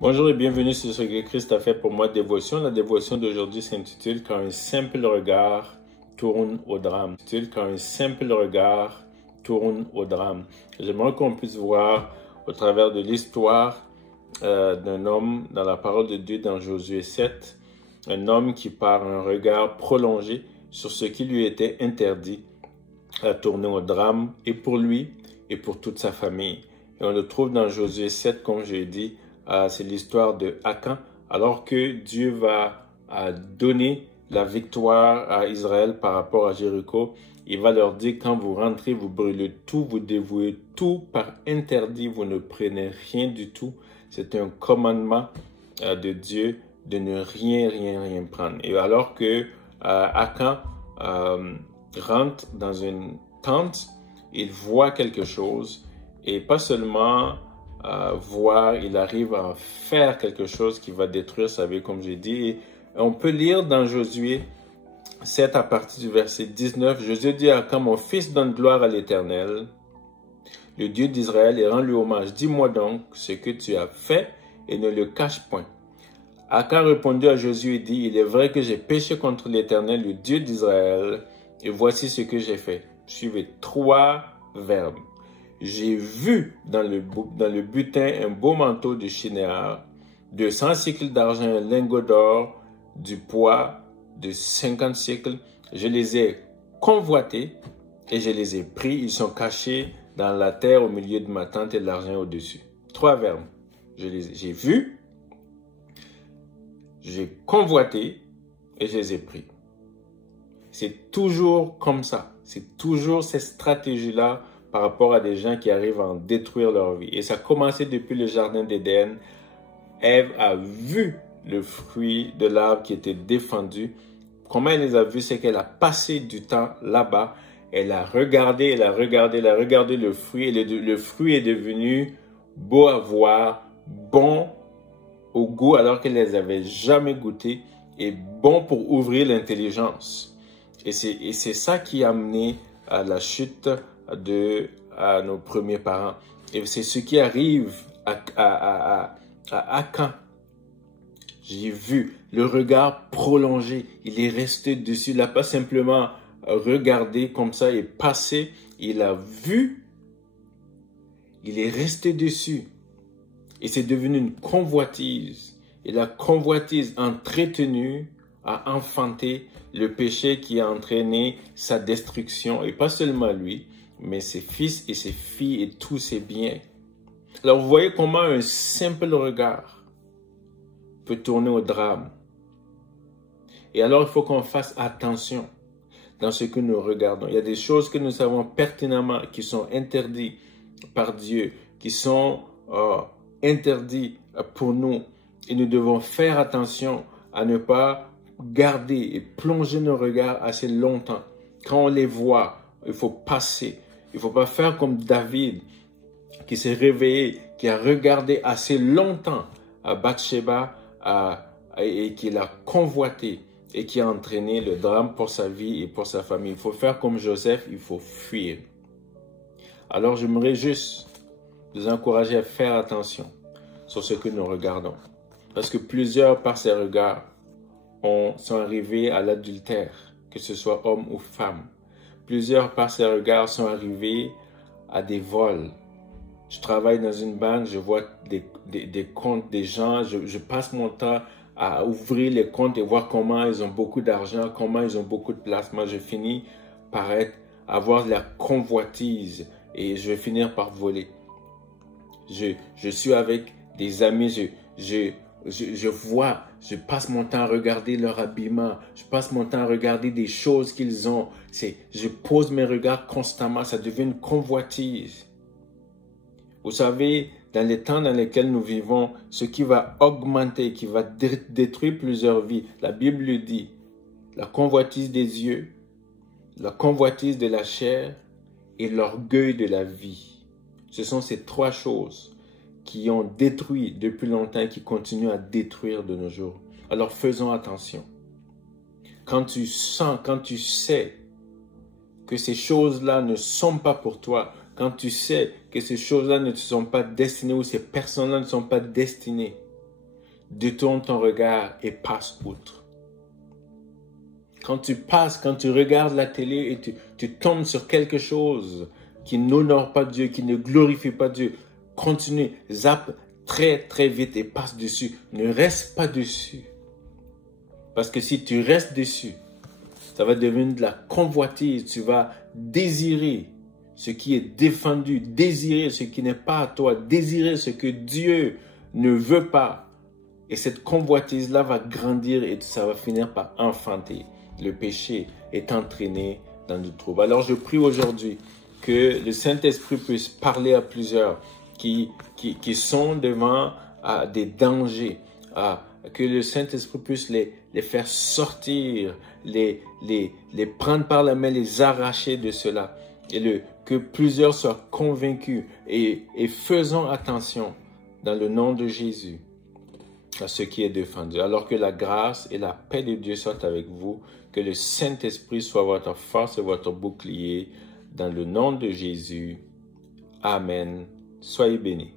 Bonjour et bienvenue sur ce que Christ a fait pour moi, dévotion. La dévotion d'aujourd'hui s'intitule « Quand un simple regard tourne au drame ». Quand un simple regard tourne au drame. J'aimerais qu'on puisse voir au travers de l'histoire d'un homme dans la parole de Dieu dans Josué 7, un homme qui par un regard prolongé sur ce qui lui était interdit a tourné au drame et pour lui et pour toute sa famille. Et on le trouve dans Josué 7, comme je l'ai dit, c'est l'histoire de Akan, alors que Dieu va donner la victoire à Israël par rapport à Jéricho. Il va leur dire, quand vous rentrez, vous brûlez tout, vous dévouez tout par interdit, vous ne prenez rien du tout. C'est un commandement de Dieu de ne rien prendre. Et alors que Akan rentre dans une tente, il voit quelque chose et pas seulement voir, il arrive à faire quelque chose qui va détruire sa vie, comme j'ai dit. Et on peut lire dans Josué 7 à partir du verset 19, Josué dit à Akan, mon fils donne gloire à l'Éternel, le Dieu d'Israël, et rend-lui hommage. Dis-moi donc ce que tu as fait et ne le cache point. Akan répondit à Josué et dit, il est vrai que j'ai péché contre l'Éternel, le Dieu d'Israël, et voici ce que j'ai fait. Suivez 3 verbes. J'ai vu dans le butin un beau manteau de Shinéar, 200 cycles d'argent, un lingot d'or, du poids de 50 cycles. Je les ai convoités et je les ai pris. Ils sont cachés dans la terre au milieu de ma tente et de l'argent au-dessus. 3 verbes. J'ai vu, j'ai convoité et je les ai pris. C'est toujours comme ça. C'est toujours cette stratégie-là par rapport à des gens qui arrivent à en détruire leur vie. Et ça a commencé depuis le jardin d'Éden. Ève a vu le fruit de l'arbre qui était défendu. Comment elle les a vus? C'est qu'elle a passé du temps là-bas. Elle a regardé le fruit. Et le fruit est devenu beau à voir, bon au goût alors qu'elle ne les avait jamais goûté et bon pour ouvrir l'intelligence. Et c'est ça qui a amené à la chute à nos premiers parents. Et c'est ce qui arrive à Akan. J'ai vu le regard prolongé. Il est resté dessus. Il n'a pas simplement regardé comme ça et passé. Il a vu. Il est resté dessus. Et c'est devenu une convoitise. Et la convoitise entretenue a enfanté le péché qui a entraîné sa destruction. Et pas seulement lui, mais ses fils et ses filles et tous ses biens. Alors vous voyez comment un simple regard peut tourner au drame. Et alors il faut qu'on fasse attention dans ce que nous regardons. Il y a des choses que nous savons pertinemment qui sont interdites par Dieu, qui sont interdites pour nous. Et nous devons faire attention à ne pas garder et plonger nos regards assez longtemps. Quand on les voit, il faut passer. Il ne faut pas faire comme David qui s'est réveillé, qui a regardé assez longtemps à Bathsheba et qui l'a convoité et qui a entraîné le drame pour sa vie et pour sa famille. Il faut faire comme Joseph, il faut fuir. Alors j'aimerais juste vous encourager à faire attention sur ce que nous regardons. Parce que plusieurs, par ces regards, sont arrivés à l'adultère, que ce soit homme ou femme. Plusieurs, par ces regards, sont arrivés à des vols. Je travaille dans une banque, je vois des comptes des gens, je passe mon temps à ouvrir les comptes et voir comment ils ont beaucoup d'argent, comment ils ont beaucoup de placements. Je finis par avoir de la convoitise et je vais finir par voler. Je suis avec des amis, je vois, je passe mon temps à regarder leur habillement, je passe mon temps à regarder des choses qu'ils ont. Je pose mes regards constamment, ça devient une convoitise. Vous savez, dans les temps dans lesquels nous vivons, ce qui va augmenter, qui va détruire plusieurs vies, la Bible le dit, la convoitise des yeux, la convoitise de la chair et l'orgueil de la vie. Ce sont ces 3 choses qui ont détruit depuis longtemps et qui continuent à détruire de nos jours. Alors faisons attention. Quand tu sens, quand tu sais que ces choses-là ne sont pas pour toi, quand tu sais que ces choses-là ne te sont pas destinées ou ces personnes-là ne sont pas destinées, détourne ton regard et passe outre. Quand tu regardes la télé et tu tombes sur quelque chose qui n'honore pas Dieu, qui ne glorifie pas Dieu, continue, zappe très très vite et passe dessus. Ne reste pas dessus. Parce que si tu restes dessus, ça va devenir de la convoitise. Tu vas désirer ce qui est défendu, désirer ce qui n'est pas à toi, désirer ce que Dieu ne veut pas. Et cette convoitise-là va grandir et ça va finir par enfanter. Le péché est entraîné dans du trouble. Alors je prie aujourd'hui que le Saint-Esprit puisse parler à plusieurs qui sont devant des dangers, que le Saint-Esprit puisse les faire sortir, les prendre par la main, les arracher de cela. Et que plusieurs soient convaincus et faisons attention dans le nom de Jésus à ce qui est défendu. Alors que la grâce et la paix de Dieu soient avec vous, que le Saint-Esprit soit votre force et votre bouclier dans le nom de Jésus. Amen. Soyez bénis.